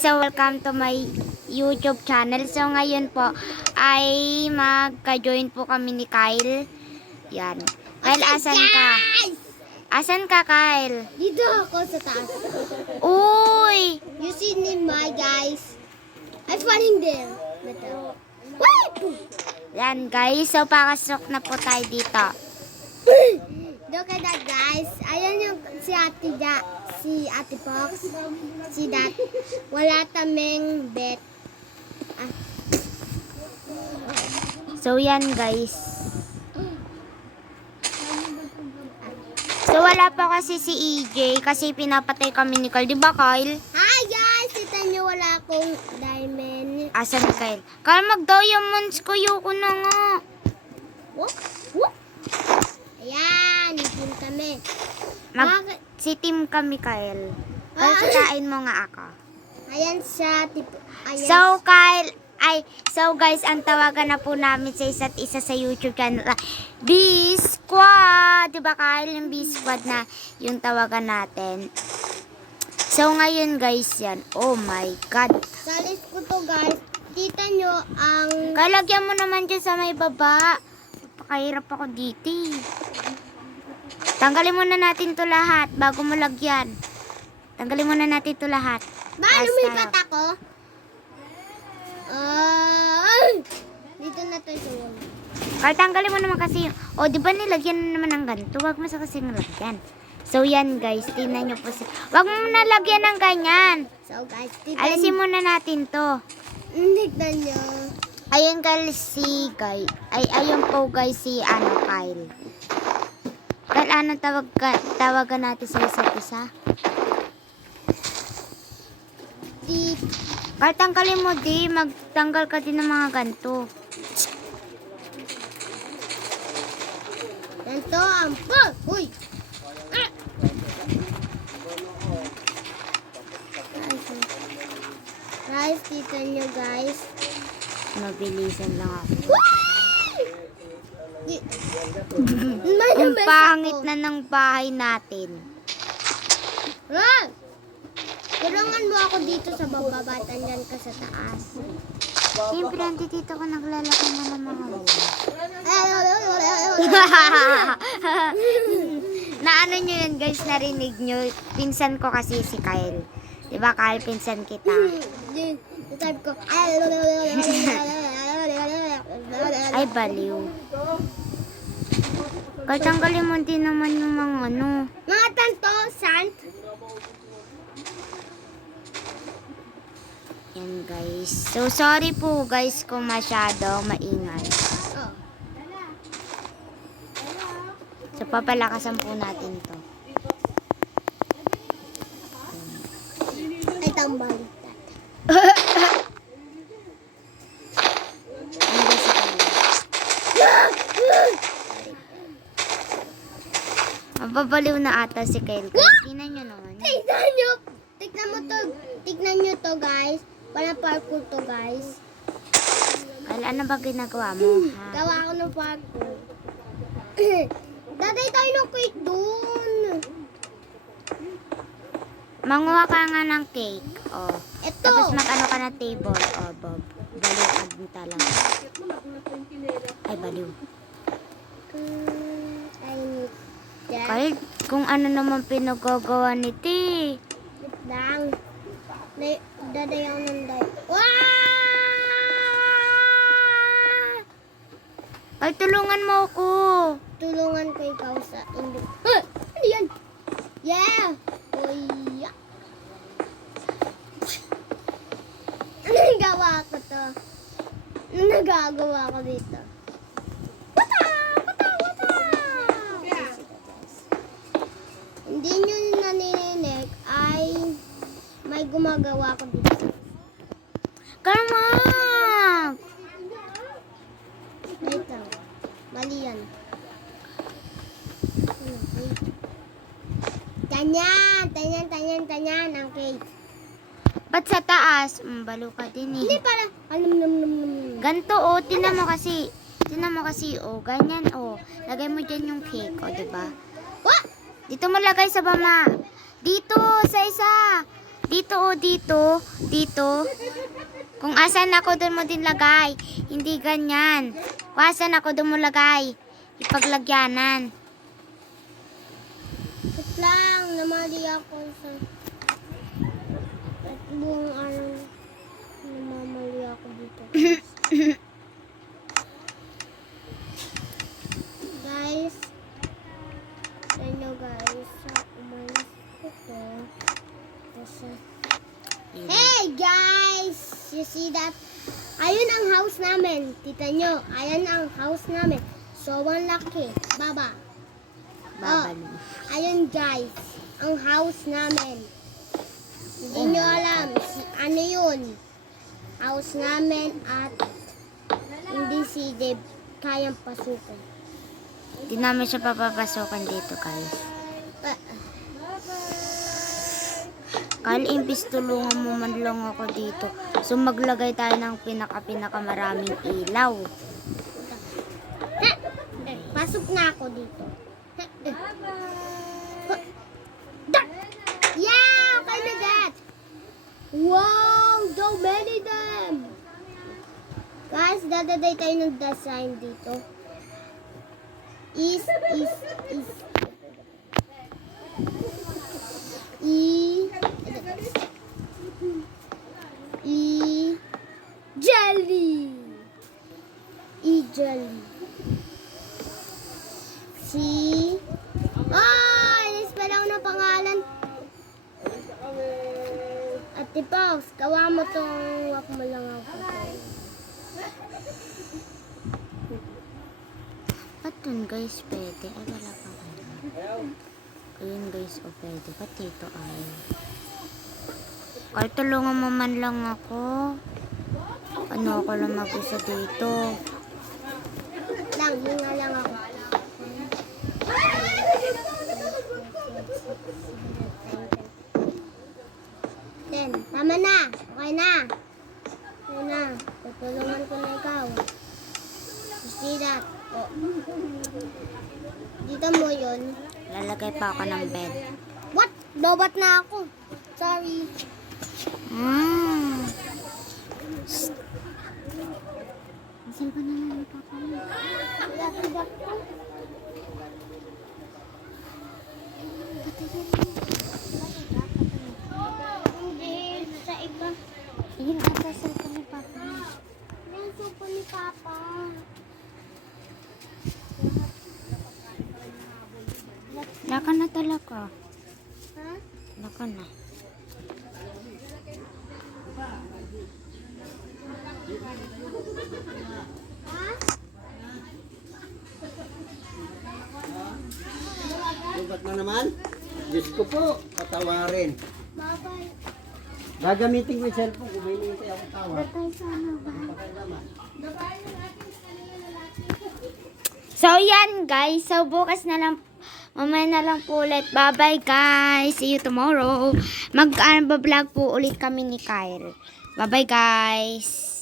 So, welcome to my YouTube channel. So, ngayon po ay magka-join po kami ni Kyle. Yan. Kyle, asan ka? Asan ka, Kyle? Dito ako sa taas. Uy! You see me, my guys. I'm falling there. Wait! Yan, guys. So, pakasok na po tayo dito. Look at that, guys. Ayan yung si Ate Fox. Si Dat. Wala taming bet. So, yan, guys. So, wala pa kasi si EJ kasi pinapatay kami ni Kyle. Diba, Kyle? Hi, guys. Kita nyo wala akong diamond. Asan si Kyle? Kyle, mag-diamonds ko. Yuko na nga. Whoop, whoop. Ayan, team kami. Si team kami, Kyle. Kyle, sitahin mo nga ako. Ayan siya. Ayan. So guys, ang tawagan na po namin sa isa't isa sa YouTube channel, B-Squad. Diba, Kyle? Yung B-Squad na yung tawagan natin. So ngayon, guys, yan. Oh my God. Sa list ko to, guys. Kita nyo ang... Kalagyan mo naman dyan sa may baba. Pakahirap ako dito. Tanggalin muna natin to lahat bago mo lagyan. Tanggalin muna natin to lahat. Ba, lumipat ako? Dito na to siya. Kaya tanggalin mo naman kasi yung... O, di ba nilagyan na naman ng ganito? Huwag mo sa kasing lagyan. So, yan guys. Tingnan nyo po si... Huwag mo nalagyan ng ganyan. So, guys, Alisin muna natin to. tignan nyo. Ayun guys si Guy. Ayun po guys si Kyle. Kyle, anong tawagan natin sa isa't isa? Kyle, tanggalin mo di. Magtanggal ka din ng mga ganito. Ganito ang pag. Uy! Guys, kita nyo guys. Mabilisan lang ako. May Ang mess pangit ako. na ng bahay natin. Tulungan mo ako dito sa baba, tandyan ka sa taas. Siyempre, dito ko naglalaki na ng mga na ano nyo yun guys, narinig nyo. Pinsan ko kasi si Kyle. Diba Kyle, pinsan kita. Sabi ko, Ay, baliw. Kaya tanggalin mo din naman yung mga ano. mga tanto, sant. Yan guys. So, sorry po guys kung masyado maingay. Oh. So, papalakasan po natin to. Ay, tambal. Mababaliw na ata si Kyle. Tingnan nyo naman. Tignan nyo. Tignan nyo to, guys. Parang parkour to, guys. Kyle, ano ba ginagawa mo? Ha? Gawa ako ng parkour. Daday tayo ng cake dun. Manguha ka nga ng cake. Oh. Ito. Tapos mag-ano ka na table. Oh, Bob. Baliw ka din talaga. Ay, baliw. I need that. Kyle, kung ano naman pinagagawa ni T. Wait lang. Daday ako ng day. Wow! Kyle, tulungan mo ako. Tulungan ko ikaw sa indot. Ano yan? Yeah! Oh, yeah. Nagawa ko to. Nagagawa ko dito. Wata! Wata! Wata! Hindi nyo nanininig ay may gumagawa ko dito. Karma! Wait lang. Mali yan. Tanyan ang cake. Ba't sa taas? Balo ka din Hindi eh. para alam. Ganto oh, tinan mo kasi. Tinan mo kasi oh, ganyan oh. Lagay mo dyan yung cake oh, diba? What? Dito mo lagay sa bama. Dito, sa isa. Dito o dito. Dito. Kung asan ako, doon mo din lagay. Hindi ganyan. Kung asan ako, doon mo lagay. Ipaglagyanan. Wait lang, namali ako sa... At buong araw, namamali ako dito. Guys, ano guys, sa umalis ko. Kasi... Hey guys! You see that? Ayun ang house namin. Tita nyo, ayan ang house namin. So, ang laki. Baba. Babalo. Ayun guys, ang house namin. Hindi nyo alam, ano yun? House namin at hindi si Deb kayang pasukin. Hindi namin siya papapasokan dito, guys. Ah, Kyle, imbis tulungan mo man lang ako dito. So, maglagay tayo ng pinaka maraming ilaw. pasok na ako dito. Yeah, okay na that. Wow, so many them. Guys, dadaday tayo ng design dito. Is. Jelly. Jelly. Si. Inispell ako ng pangalan. Ate Paus, kawa mo tong wak mo lang ako. Ba't dun, guys, pwede? Ay, wala pa kayo. Ayun, guys, o pwede. Ba't dito ay? Kyle, tulungan mo man lang ako. Ano ako lang mag-isa dito? Hinga lang ako. Then, tama na. Okay na. Okay na. Tutulungan ko na ikaw. You see that? Oh. Dito mo yun. Lalagay pa ako ng bed. What? Lobat na ako. Sorry. Asal ba na lang papa mo? Tidak ko. Hindi. Sa iba. Yun, asal pa ni papa mo. Yan, supo ni Papa. Laka na talaga. Ha? Laka na. Ha? Lubat na naman? Diyos ko po, patawarin. Babay. Gagamitin ko yung cellphone, kung may nangintay akong tawag. Patay sana ba? Pakialaman. So, yan, guys. So, bukas na lang. Mamaya na lang po ulit. Bye-bye, guys. See you tomorrow. Mag-vlog po ulit kami ni Kyle. Bye-bye, guys.